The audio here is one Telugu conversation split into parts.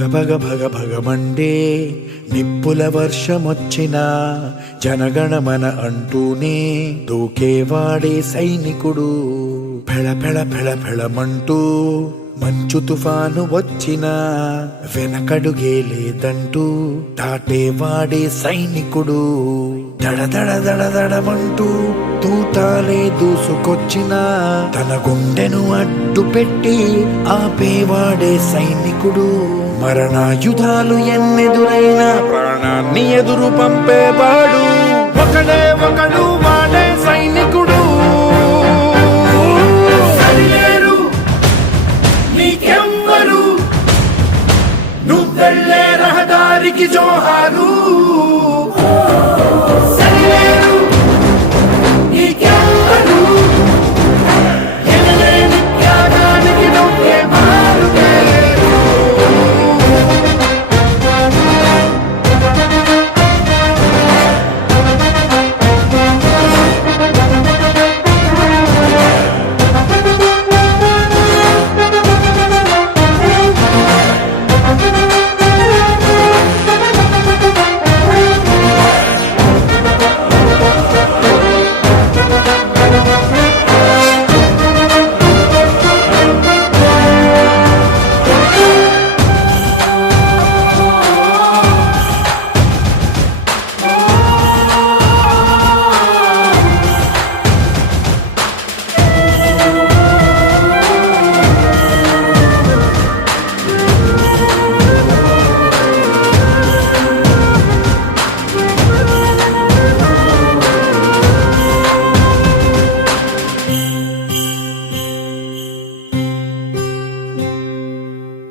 భగ భగ భగమండే నిప్పుల వర్షమొచ్చినా జనగణమన అంటూనే దూకేవాడే సైనికుడు. ఫెళ ఫెళ ఫెళ ఫెళమంటూ మంచు తుఫాను వచ్చినా వెనకడుగే లేదంటూ దాటేవాడే సైనికుడు. దడ దడ దడ దడమంటూ తూటాలే దూసుకొచ్చినా తన గుండెను అడ్డు పెట్టి ఆపేవాడే సైనికుడు. మరణాయుధాలు ఎన్నెదురైనా ప్రాణాన్ని ఎదురు పంపేవాడు ఒకడే ఒకడు, వాడే సైనికుడు. నీకెవ్వరు నువ్వెళ్ళే రహదారికి జోహారు. సరిలేరు నీకెవ్వరు ఎనలేని త్యాగానికి నువ్వే మారుతేరు.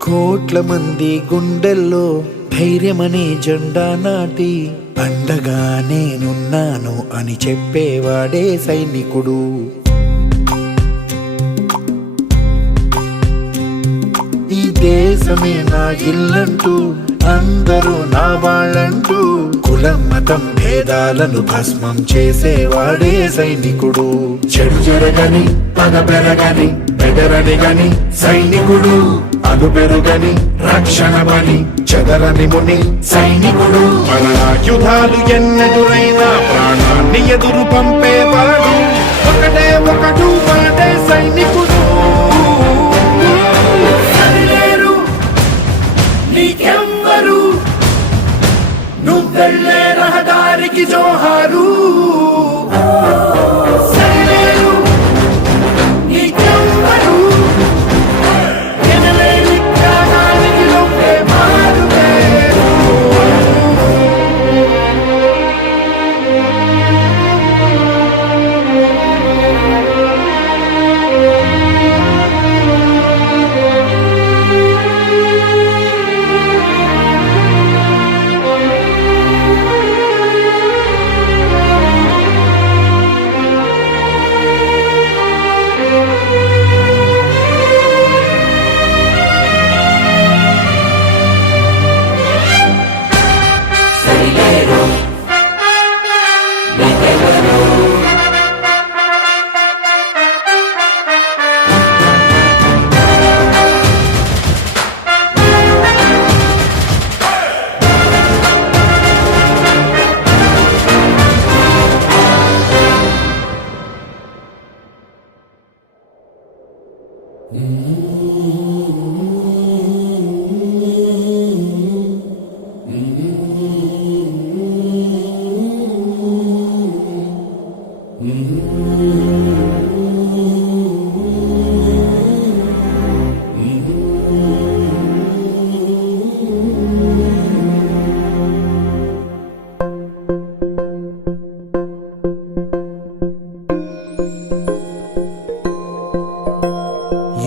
కోట్ల మంది గుండెల్లో ధైర్యమనే జెండా నాటి అండగా నేనున్నాను అని చెప్పేవాడే సైనికుడు. ఈ దేశమే నా ఇల్లంటూ అందరూ నా వాళ్ళంటూ కులం మతం భేదాలను భస్మం చేసేవాడే సైనికుడు. చెడు జరగని పగ పెరగని బెదరని గని సైనికుడు. అదు పెరుగని రక్షణ బలి చెదరని ముని సైనికుడు. మరణాయుధాలు ఎన్నెదురైనా ప్రాణాన్ని ఎదురు పంపేవాడు ఒకటే ఒకడు, వాడే సైనికుడు. సరిలేరు నీకెవ్వరు నువ్వెళ్ళే రహదారికి జోహారు. సరిలేరు నీకెవ్వరు ఎనలేని త్యాగానికి నువ్వే మారుతేరు.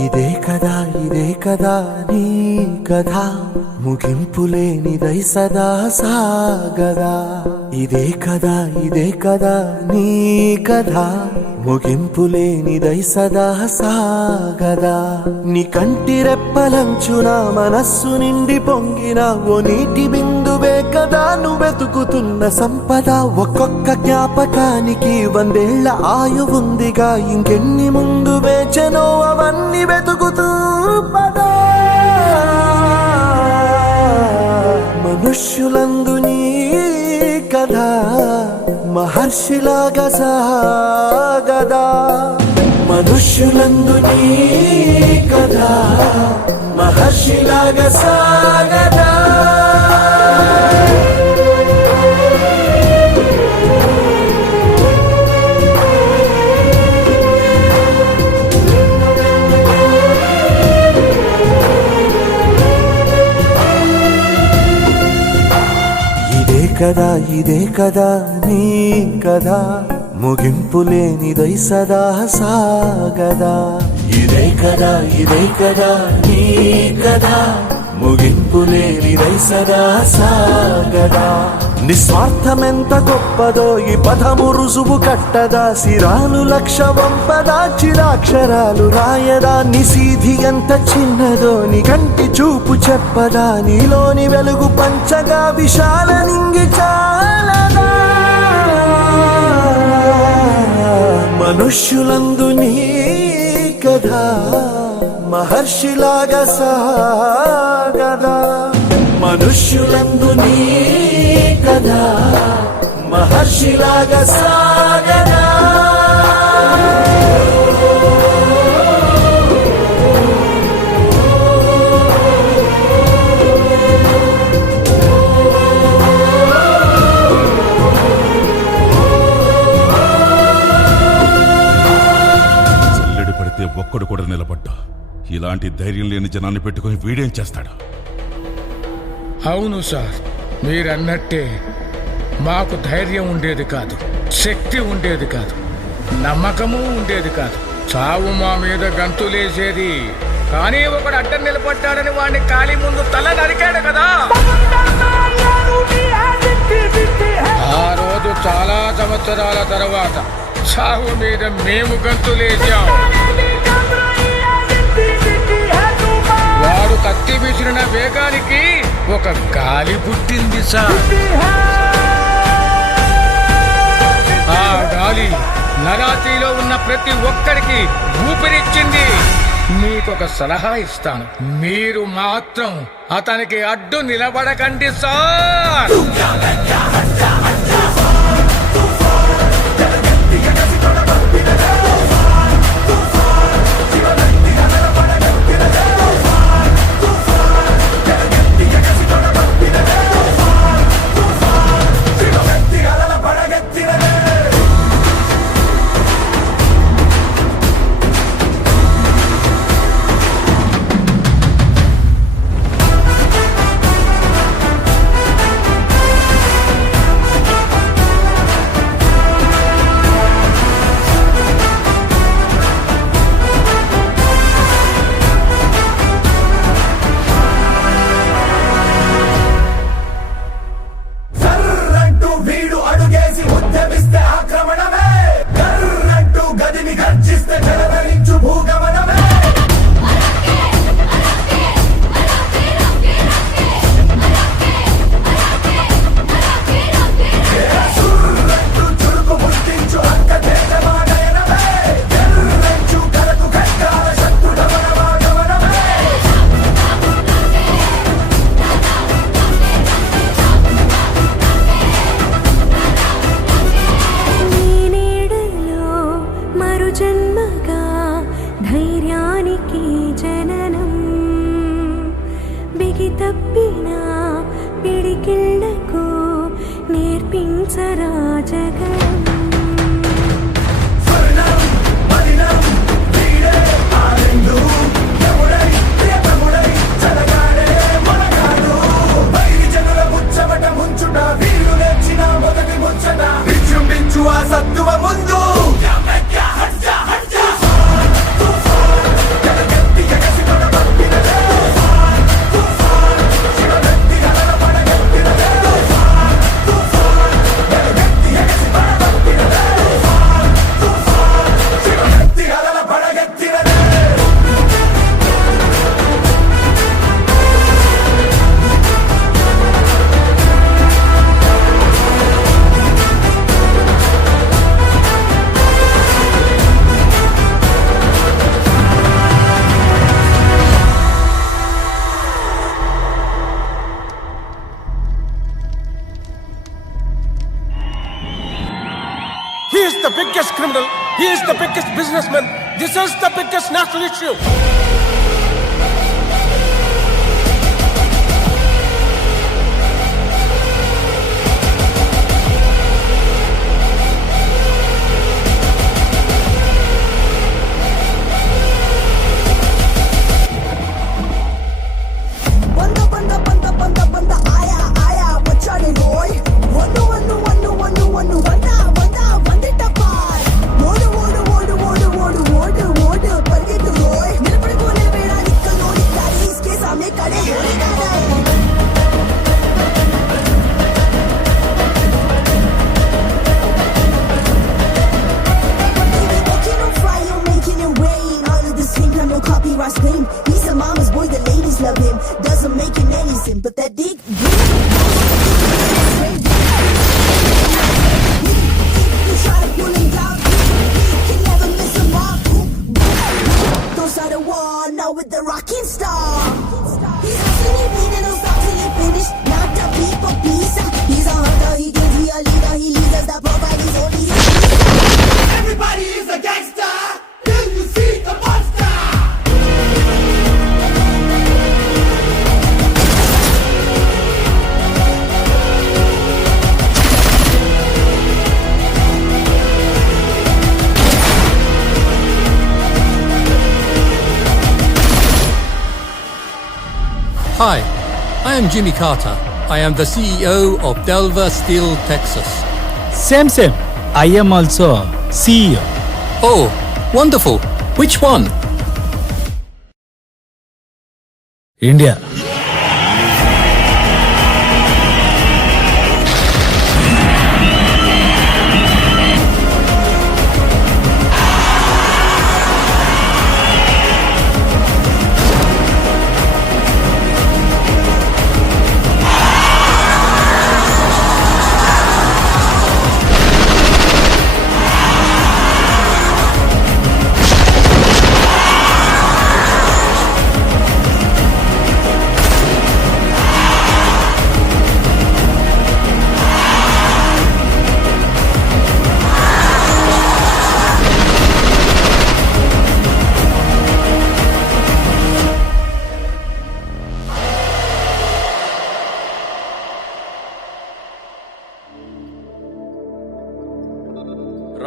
ఇదే కదా నీ కథ ముగింపులేనిదై సదా సాగదా. ఇదే కదా నీ కథ ముగింపులేనిదై సదా సాగదా. నీ కంటి రెప్పలంచున మనస్సు నిండి పొంగిన ఓ నీటి బిందువే కదా నువ్వెతుకుతున్న సంపద. ఒక్కొక్క జ్ఞాపకానికి 100 ఏళ్ల ఆయువుందిగా, ఇంకెన్ని ముందు వేచనో అవన్నీ వెతుకుతూ పదా. మనుష్యులందు నీ కథ మహర్షిలాగా సాగదా, మనుష్యులందు నీ కథ మహర్షిలాగా సాగదా. ఇదే కదా నీ కదా ముగింపు లేనిదై సదా సాగదా. ఇదే కదా నీ కదా ముగింపు లేనిదై సదా సాగదా. నిస్వార్థమెంత గొప్పదో ఈ పదము రుజువు కట్టదా, సిరాలు లక్ష వంపదా చిరాక్షరాలు రాయదా. నిశీధి ఎంత చిన్నదో నీ కంటి చూపు చెప్పదా, నీలోని వెలుగు పంచగా విశాల నింగి చాలదా. మనుష్యులందు నీ కథ మహర్షిలాగా సాగదా, మనుష్యులందు నీ కథ మహర్షిలాగా సాగదా. జల్లెడ పడితే ఒక్కడు కూడా నిలబడ్డా, ఇలాంటి ధైర్యం లేని జనాన్ని పెట్టుకుని వీడేం చేస్తాడు? అవును సార్, మీరన్నట్టే మాకు ధైర్యం ఉండేది కాదు, శక్తి ఉండేది కాదు, నమ్మకము ఉండేది కాదు. చావు మా మీద గంతులేసేది, కానీ ఒకడు అడ్డం నిలబడ్డాడని వాడిని ఖాళీ ముందు తల నరికాడు కదా. ఆ రోజు చాలా సంవత్సరాల తర్వాత చావు మీద మేము గంతులేసాం. వాడు కత్తి విసిరిన వేగానికి ఒక గాలి పుట్టింది సార్. ఆ గాలి నరాతిలో ఉన్న ప్రతి ఒక్కరికి ఊపిరిచ్చింది. మీకొక సలహా ఇస్తాను, మీరు మాత్రం అతనికి అడ్డు నిలబడకండి sir. తప్పినా పిడికిళ్లకు నేర్పించరా Jagadam. the biggest criminal. He is the biggest businessman. This is the biggest national issue. He's a mama's boy, the ladies love him. Doesn't make him anything, but that dick. You try to pull him down, he can never miss a mark. Don't start a war now with the rocking star. He's hustling, he bleeding, don't stop till he finish. Not the people pizza. He's a hunter, he can be a leader. He leads us the profile, he's only his. Everybody is a gangster. Till you see the monster. Hi, I am Jimmy Carter. I am the CEO of Delver Steel, Texas. Same. I am also CEO. Oh, wonderful. Which one? India.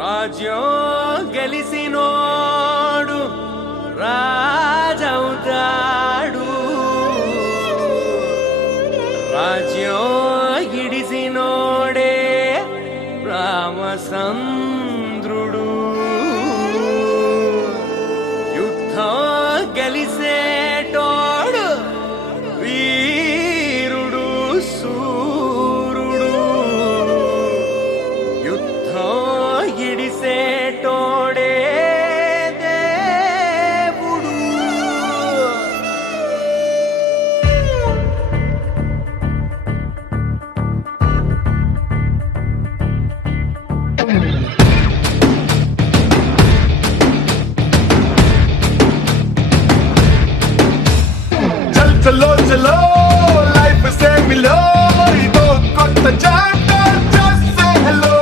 రాజ్యం గెలిసినోడు రాజవుతాడు, రాజ్యం ఇడిసినోడే రామచంద్రుడు. యుద్ధం గెలిసేటోడు వీరుడు సూరుడు, ఇడిసేటోడే దేవుడు. చల్ చలో చలో లైఫ్ సే మిలో ఇదో కొత్త చాప్టర్ జస్ట్ సే హలో.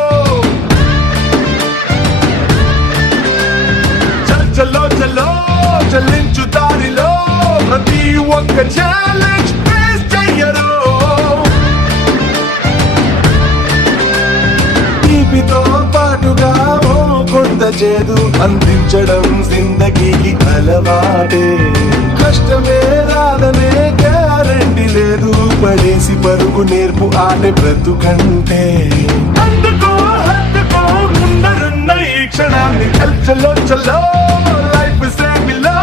చలో చలో చలించు దారిలో ప్రతి ఒక్క ఛాలెంజ్ ఫేస్ చెయ్యరు. తీపితో పాటుగా ఓ కొంత చేదు అందించడం జిందగీకి అలవాటే. కష్టమే రాదనే గ్యారంటీ లేదు, పడేసి పరుగు నేర్పు ఆటే బ్రతుకంటే. అందుకో హత్తుకో ముందరున్న ఈ క్షణాన్ని చల్లో చల్లో లైఫ్ సే మిలో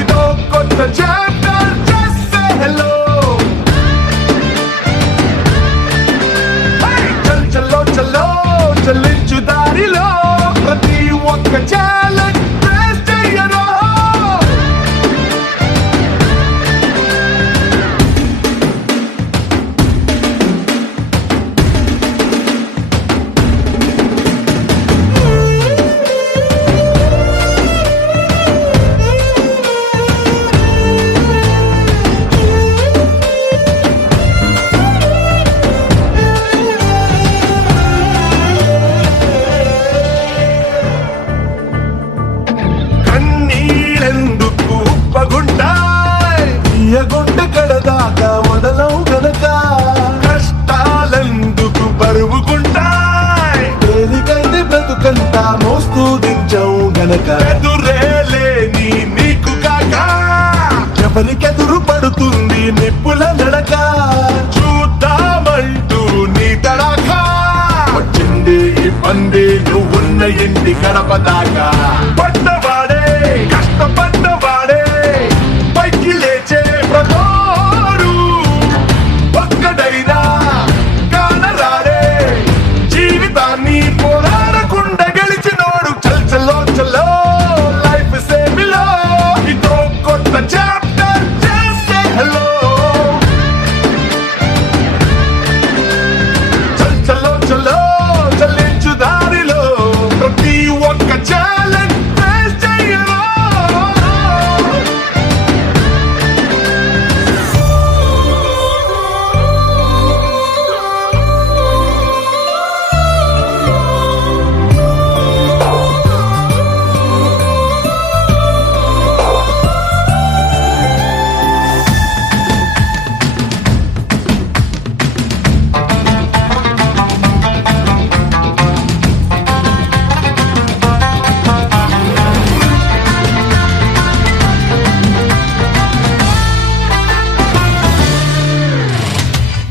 ఇదో కొత్త చాప్టర్ జస్ట్ సే హలో. చల్లో చల్లో చలించు దారిలో ప్రతి ఒక్క ఛాలెంజ్ ఫేస్ చెయ్యరు. ఇంటి గడప దాకా పడ్డవాడే కష్టపడ్డవాడే పైకి లేచే ప్రతోడు ఒక్కడైనా కానరాడే జీవితాన్ని పోరాడకుండా గెలిచినోడు చల్ చలో చలో లైఫ్ సేమిలో ఇదో కొత్త చాప్టర్ చేసే హలో చల్ చలో చలో చలించు దారిలో ప్రతి ఒక్క ఛాలెంజ్ ఫేస్ చెయ్యలో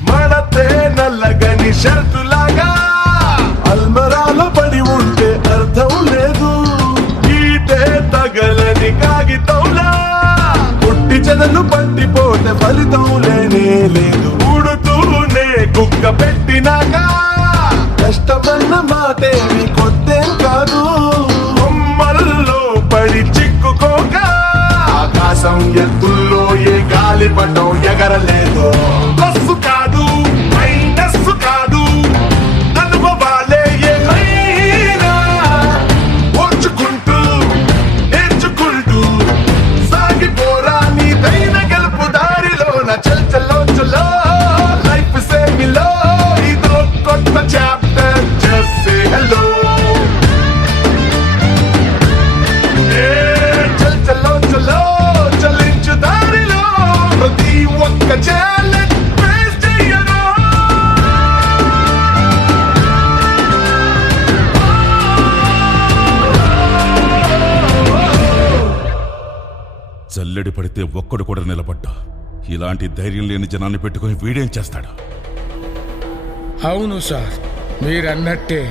మడతే నల్లగని షర్టులాగా అల్మరాలో పడి ఉంటే అర్థం లేదు ఈటే తగలని కాగితంలా పుట్టి చెదలు పట్టిపోతే ఫలితం లేనే లేదు ఊడుతూనే కుక్క పెట్టినాక కష్టమన్న మాటేమి కొత్తేం కాదు బొమ్మల్లో పడి చిక్కుకోక ఆకాశం ఎత్తుల్లో ఏ గాలి పటం ఎగరలేదు ప్లస్ కాదు మైనస్ కాదు అనుభవాలే ఏమైనా ఓర్చుకుంటూ నేర్చుకుంటూ సాగిపోరా నీదైన గెలుపు దారిలోన చల్ చలో చలో లైఫ్ సేమిలో ఇదో కొత్త చాప్టర్ జస్ట్ సే హలో చల్ చలో చలో చలించు దారిలో ప్రతి ఒక్క ఛాలెంజ్ ఫేస్ చెయ్యను జల్లెడి పడితే ఒక్కడు కూడా నిలబడ్డా ఇలాంటి ధైర్యం లేని జనాన్ని పెట్టుకుని వీడేం చేస్తాడు? అవును సార్, మీరన్నట్టే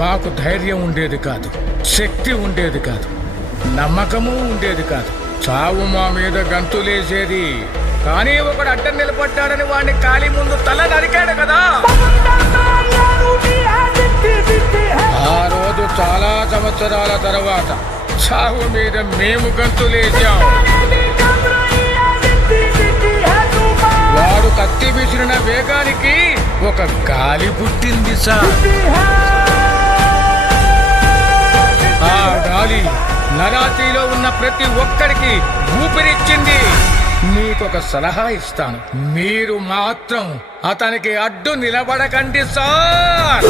మాకు ధైర్యం ఉండేది కాదు, శక్తి ఉండేది కాదు, నమ్మకము ఉండేది కాదు. చావు మా మీద గంతులేసేది, కానీ ఒకడు అడ్డం నిలబడ్డాడని వాడిని కాలి ముందు తల నరికాడు కదా. ఆ రోజు చాలా సంవత్సరాల తర్వాత చావు మీద మేము గంతులేసాం. వాడు కత్తి విసిరిన వేగానికి ఒక గాలి పుట్టింది సార్. ఆ గాలి నరాతిలో ఉన్న ప్రతి ఒక్కరికి ఊపిరిచ్చింది. మీకొక సలహా ఇస్తాను, మీరు మాత్రం అతనికి అడ్డు నిలబడకండి సార్.